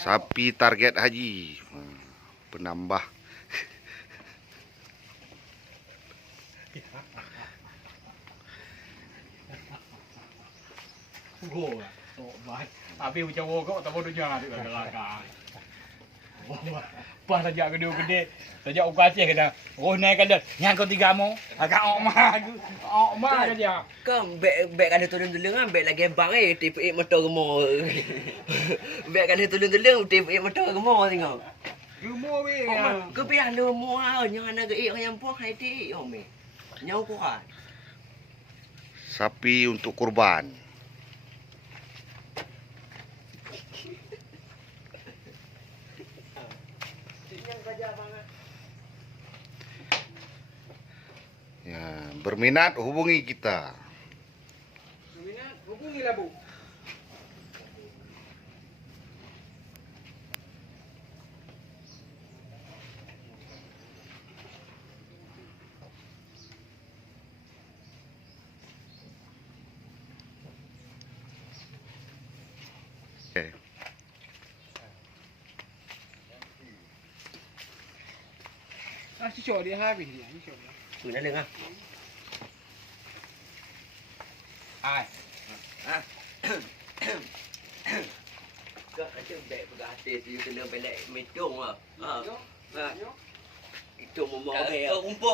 Sapi target haji. Penambah. Gua, tobat. Tapi macam kau tak bodoh jangan ada kelakar. Pas saja gede-gede, saja ukasih kata, oh naik kada, yang kau tiga mo, agak okma saja. Kau bek kan tulung-tulung kan bek lagi bang tipe motor gemo. Bek kan tulung-tulung tipe motor gemo tengok. Gemo weh. Kau pian lu mo yang ana ge yang puak hai ti ome. Nyau ko kan. Sapi untuk kurban. Ya, berminat hubungi kita. Berminat hubungilah Bu. Okay. Ah, si Syok dia habis dia, ni Syok dia. Sudah dengar. Ai. Kau kata bek berhati tu kena belak metung ah. Ha. Itu mau mau. Umpuk